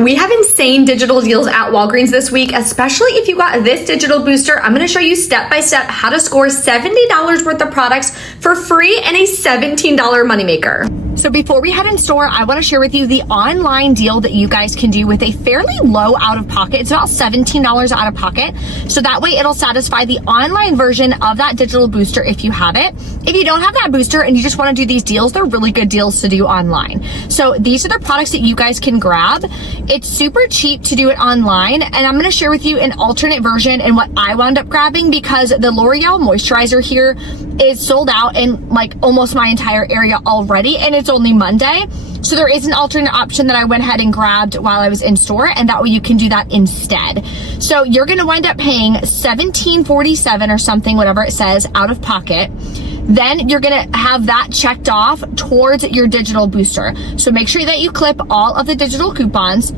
We have insane digital deals at Walgreens this week, especially if you got this digital booster. I'm going to show you step by step how to score $70 worth of products for free and a $17 moneymaker. So before we head in store, I want to share with you the online deal that you guys can do with a fairly low out of pocket. It's about $17 out of pocket. So that way it'll satisfy the online version of that digital booster if you have it. If you don't have that booster and you just want to do these deals, they're really good deals to do online. So these are the products that you guys can grab. It's super cheap to do it online, and I'm going to share with you an alternate version and what I wound up grabbing, because the L'Oreal moisturizer here is sold out in like almost my entire area already, and it's only Monday. So there is an alternate option that I went ahead and grabbed while I was in store, and that way you can do that instead. So you're going to wind up paying $17.47 or something, whatever it says, out of pocket. Then you're gonna have that checked off towards your digital booster. So make sure that you clip all of the digital coupons.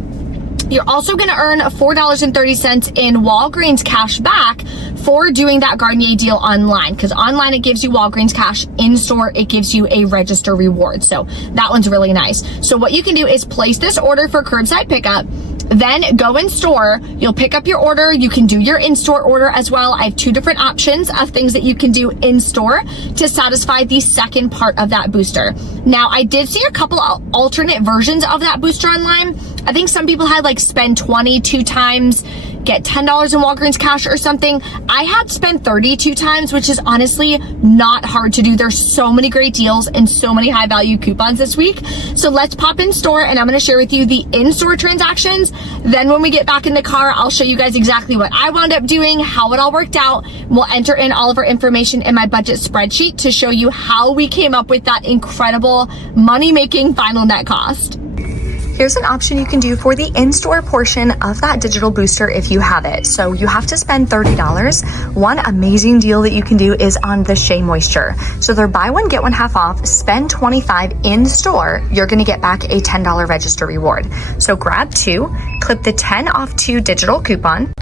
You're also gonna earn $4.30 in Walgreens cash back for doing that Garnier deal online, because online it gives you Walgreens cash, in store it gives you a register reward. So that one's really nice. So what you can do is place this order for curbside pickup, then go in store, you'll pick up your order. You can do your in-store order as well. I have two different options of things that you can do in store to satisfy the second part of that booster. Now, I did see a couple of alternate versions of that booster online. I think some people had like spend 20 two times, get $10 in Walgreens cash or something. I had spent 30 two times, which is honestly not hard to do. There's so many great deals and so many high value coupons this week. So let's pop in store and I'm gonna share with you the in-store transactions. Then when we get back in the car, I'll show you guys exactly what I wound up doing, how it all worked out. We'll enter in all of our information in my budget spreadsheet to show you how we came up with that incredible money-making final net cost. Here's an option you can do for the in-store portion of that digital booster if you have it. So you have to spend $30. One amazing deal that you can do is on the Shea Moisture. So they're buy one, get one half off, spend $25 in store, you're gonna get back a $10 register reward. So grab two, clip the 10 off 2 digital coupon.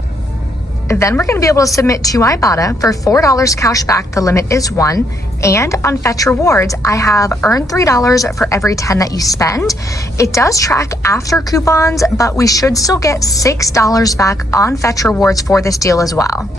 Then we're going to be able to submit to Ibotta for $4 cash back. The limit is 1. And on Fetch Rewards, I have earned $3 for every 10 that you spend. It does track after coupons, but we should still get $6 back on Fetch Rewards for this deal as well.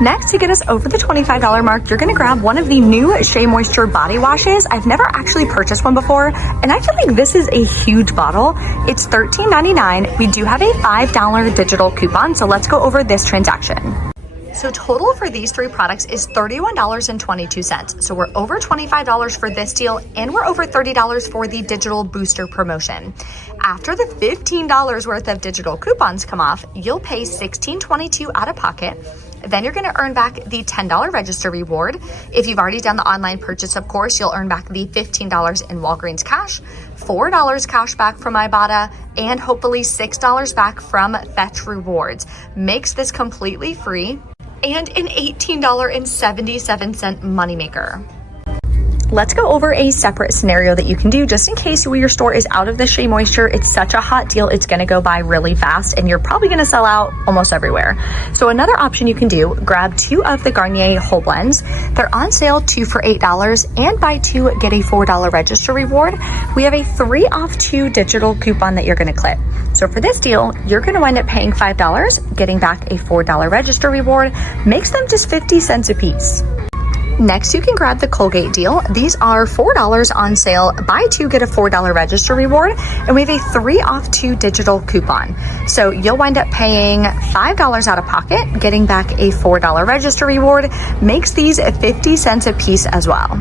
Next, to get us over the $25 mark, you're gonna grab one of the new Shea Moisture body washes. I've never actually purchased one before, and I feel like this is a huge bottle. It's $13.99. We do have a $5 digital coupon, so let's go over this transaction. So total for these 3 products is $31.22. So we're over $25 for this deal, and we're over $30 for the digital booster promotion. After the $15 worth of digital coupons come off, you'll pay $16.22 out of pocket. Then you're going to earn back the $10 register reward. If you've already done the online purchase, of course, you'll earn back the $15 in Walgreens cash, $4 cash back from Ibotta, and hopefully $6 back from Fetch Rewards. Makes this completely free and an $18.77 moneymaker. Let's go over a separate scenario that you can do just in case your store is out of the Shea Moisture. It's such a hot deal, it's gonna go by really fast and you're probably gonna sell out almost everywhere. So another option you can do, grab 2 of the Garnier Whole Blends. They're on sale 2 for $8, and buy 2, get a $4 register reward. We have a 3 off 2 digital coupon that you're gonna clip. So for this deal, you're gonna wind up paying $5, getting back a $4 register reward, makes them just 50 cents a piece. Next, you can grab the Colgate deal. These are $4 on sale. Buy 2, get a $4 register reward. And we have a 3 off 2 digital coupon. So you'll wind up paying $5 out of pocket, getting back a $4 register reward. Makes these 50 cents a piece as well.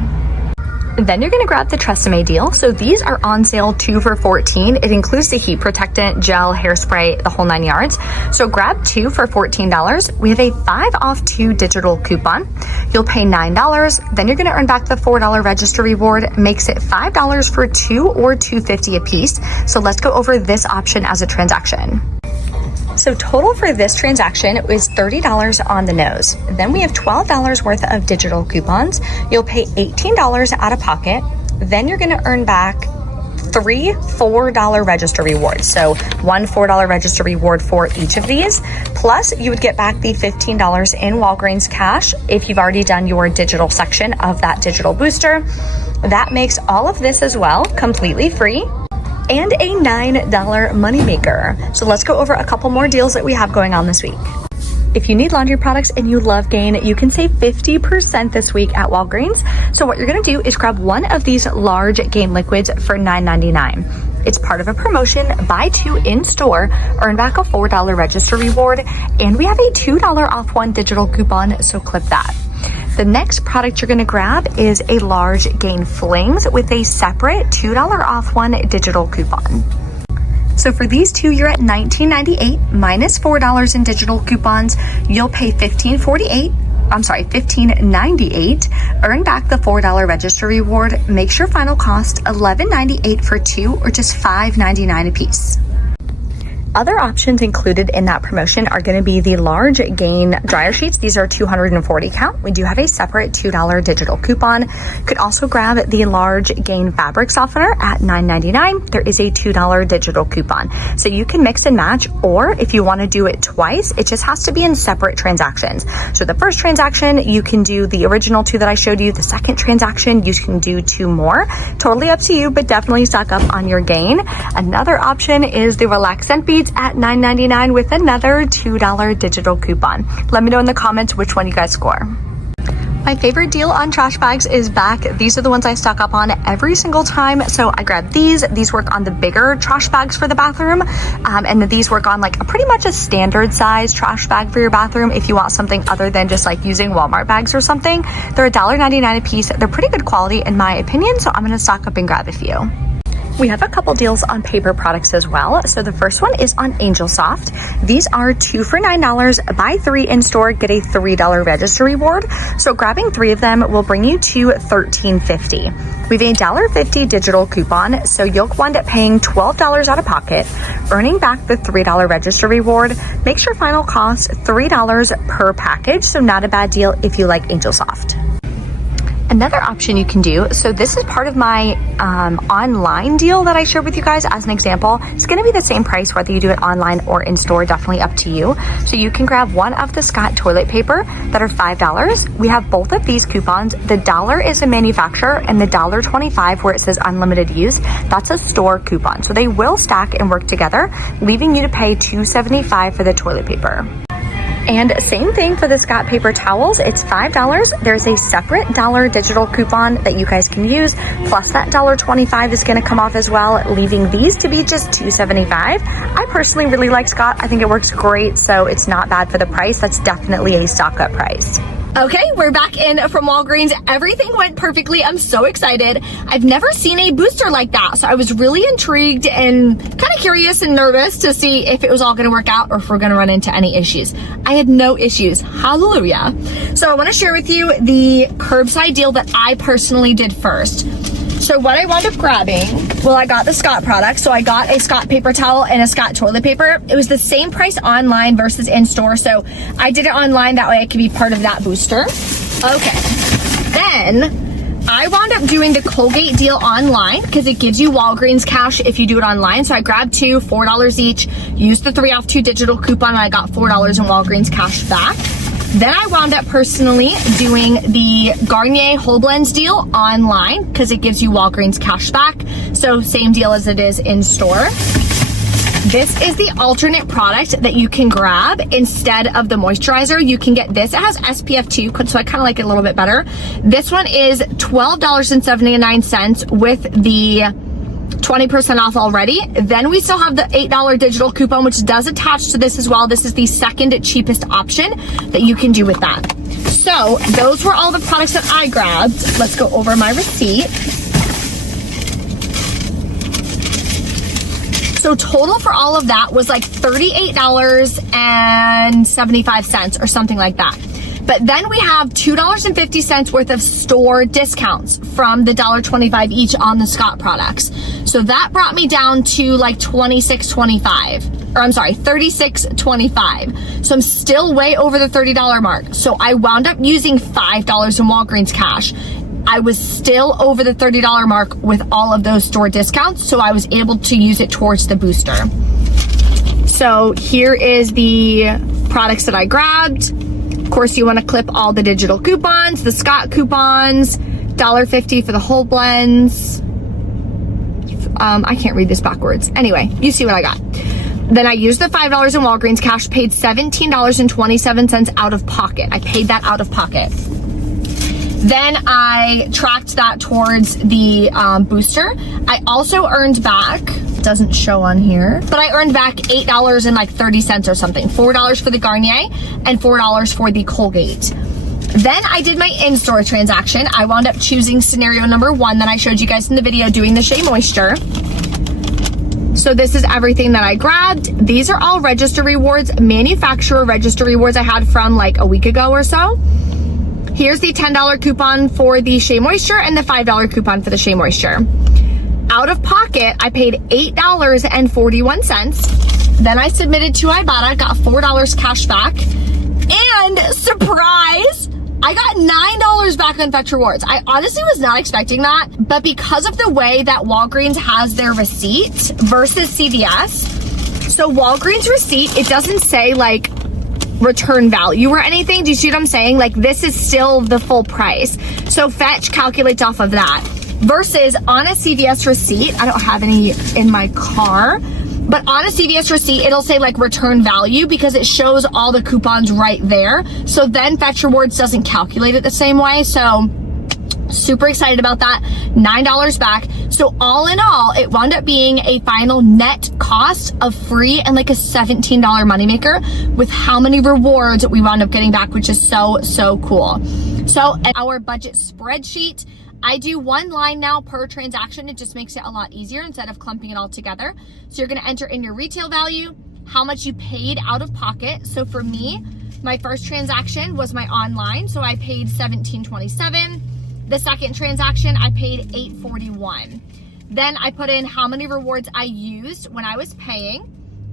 Then you're gonna grab the Tresemme deal. So these are on sale 2 for $14. It includes the heat protectant, gel, hairspray, the whole 9 yards. So grab 2 for $14. We have a 5 off 2 digital coupon. You'll pay $9. Then you're gonna earn back the $4 register reward. Makes it $5 for 2 or $2.50 a piece. So let's go over this option as a transaction. So total for this transaction was $30 on the nose. Then we have $12 worth of digital coupons. You'll pay $18 out of pocket. Then you're gonna earn back 3 $4 register rewards. So 1 $4 register reward for each of these. Plus you would get back the $15 in Walgreens cash if you've already done your digital section of that digital booster. That makes all of this as well completely free. and a $9 moneymaker. So let's go over a couple more deals that we have going on this week. If you need laundry products and you love Gain, you can save 50% this week at Walgreens. So what you're gonna do is grab one of these large Gain liquids for $9.99. It's part of a promotion, buy two in store, earn back a $4 register reward, and we have a $2 off one digital coupon, so clip that. The next product you're gonna grab is a large Gain Flings with a separate $2 off one digital coupon. So for these two, you're at $19.98 minus $4 in digital coupons. You'll pay $15.98. Earn back the $4 register reward. Makes your final cost $11.98 for two or just $5.99 a piece. Other options included in that promotion are going to be the large Gain dryer sheets. These are 240 count. We do have a separate $2 digital coupon. Could also grab the large Gain fabric softener at $9.99. There is a $2 digital coupon. So you can mix and match, or if you want to do it twice, it just has to be in separate transactions. So the first transaction, you can do the original two that I showed you. The second transaction, you can do two more. Totally up to you, but definitely stock up on your Gain. Another option is the Relax Scent Beads at $9.99 with another $2 digital coupon. Let me know in the comments which one you guys score. My favorite deal on trash bags is back. These are the ones I stock up on every single time. So I grabbed these. These work on the bigger trash bags for the bathroom. And then these work on like pretty much a standard size trash bag for your bathroom if you want something other than just like using Walmart bags or something. They're $1.99 a piece. They're pretty good quality in my opinion. So I'm gonna stock up and grab a few. We have a couple deals on paper products as well. So the first one is on Angel Soft. These are 2 for $9. Buy 3 in store, get a $3 register reward. So grabbing 3 of them will bring you to $13.50. We have a $1.50 digital coupon, so you'll wind up paying $12 out of pocket, earning back the $3 register reward. Makes your final cost $3 per package, so not a bad deal if you like Angel Soft. Another option you can do, so this is part of my online deal that I shared with you guys as an example. It's going to be the same price whether you do it online or in store, definitely up to you. So you can grab one of the Scott toilet paper that are $5. We have both of these coupons. The $1 is a manufacturer and the $1.25 where it says unlimited use, that's a store coupon. So they will stack and work together, leaving you to pay $2.75 for the toilet paper. And same thing for the Scott paper towels. It's $5. There's a separate $1 digital coupon that you guys can use. Plus that $1.25 is going to come off as well, leaving these to be just $2.75. I personally really like Scott. I think it works great. So it's not bad for the price. That's definitely a stock up price. Okay, we're back in from Walgreens. Everything went perfectly. I'm so excited. I've never seen a booster like that. So I was really intrigued and kind of curious and nervous to see if it was all gonna work out or if we're gonna run into any issues. I had no issues, hallelujah. So I wanna share with you the Curbside deal that I personally did first. So what I wound up grabbing, well, I got the Scott product. So I got a Scott paper towel and a Scott toilet paper. It was the same price online versus in store. So I did it online. That way I could be part of that booster. Okay. Then I wound up doing the Colgate deal online because it gives you Walgreens cash if you do it online. So I grabbed 2, $4 each, used the 3 off 2 digital coupon, and I got $4 in Walgreens cash back. Then I wound up personally doing the Garnier Whole Blends deal online because it gives you Walgreens cash back. So same deal as it is in store. This is the alternate product that you can grab instead of the moisturizer. You can get this. It has SPF 2, so I kind of like it a little bit better. This one is $12.79 with the 20% off already. Then we still have the $8 digital coupon, which does attach to this as well. This is the second cheapest option that you can do with that. So those were all the products that I grabbed. Let's go over my receipt. So total for all of that was like $38.75 or something like that. But then we have $2.50 worth of store discounts from the $1.25 each on the Scott products. So that brought me down to like $26.25, or I'm sorry, $36.25. So I'm still way over the $30 mark. So I wound up using $5 in Walgreens cash. I was still over the $30 mark with all of those store discounts. So I was able to use it towards the booster. So here is the products that I grabbed. Of course, you want to clip all the digital coupons, the Scott coupons, $1.50 for the whole blends. I can't read this backwards. Anyway, you see what I got. Then I used the $5 in Walgreens cash, paid $17.27 out of pocket. I paid that out of pocket. Then I tracked that towards the booster. I also earned back, doesn't show on here, but I earned back $8.30 or something. $4 for the Garnier and $4 for the Colgate. Then I did my in-store transaction. I wound up choosing scenario number 1 that I showed you guys in the video, doing the Shea Moisture. So this is everything that I grabbed. These are all register rewards, manufacturer register rewards I had from like a week ago or so. Here's the $10 coupon for the Shea Moisture and the $5 coupon for the Shea Moisture. Out of pocket, I paid $8.41. Then I submitted to Ibotta, got $4 cash back. And surprise, I got $9 back on Fetch Rewards. I honestly was not expecting that, but because of the way that Walgreens has their receipt versus CVS, so Walgreens receipt, it doesn't say like return value or anything. Do you see what I'm saying? Like this is still the full price. So Fetch calculates off of that. Versus on a CVS receipt, I don't have any in my car, but on a CVS receipt, it'll say like return value because it shows all the coupons right there. So then Fetch Rewards doesn't calculate it the same way. So super excited about that. $9 back. So all in all, it wound up being a final net cost of free and like a $17 moneymaker with how many rewards we wound up getting back, which is so, so cool. So at our budget spreadsheet, I do one line now per transaction. It just makes it a lot easier instead of clumping it all together. So you're gonna enter in your retail value, how much you paid out of pocket. So for me, my first transaction was my online. So I paid $17.27. The second transaction, I paid $8.41. Then I put in how many rewards I used when I was paying.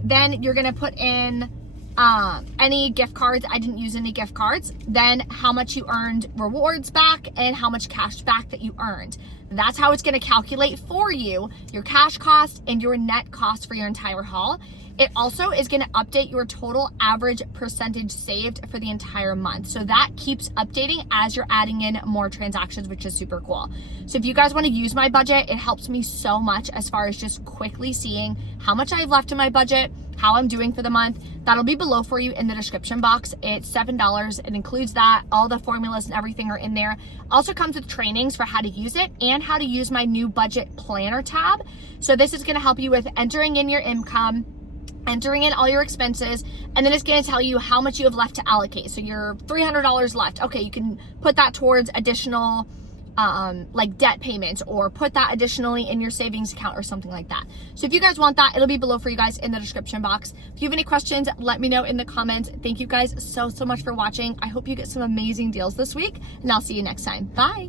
Then you're gonna put in any gift cards. I didn't use any gift cards. Then how much you earned rewards back and how much cash back that you earned. That's how it's gonna calculate for you your cash cost and your net cost for your entire haul. It also is gonna update your total average percentage saved for the entire month. So that keeps updating as you're adding in more transactions, which is super cool. So if you guys wanna use my budget, it helps me so much as far as just quickly seeing how much I've left in my budget, how I'm doing for the month. That'll be below for you in the description box. It's $7. It includes that. All the formulas and everything are in there. Also comes with trainings for how to use it and how to use my new budget planner tab. So this is gonna help you with entering in your income, entering in all your expenses, and then it's going to tell you how much you have left to allocate. So you're $300 left. Okay, you can put that towards additional like debt payments, or put that additionally in your savings account or something like that. So if you guys want that, it'll be below for you guys in the description box. If you have any questions, let me know in the comments. Thank you guys so much for watching. I hope you get some amazing deals this week, and I'll see you next time. Bye.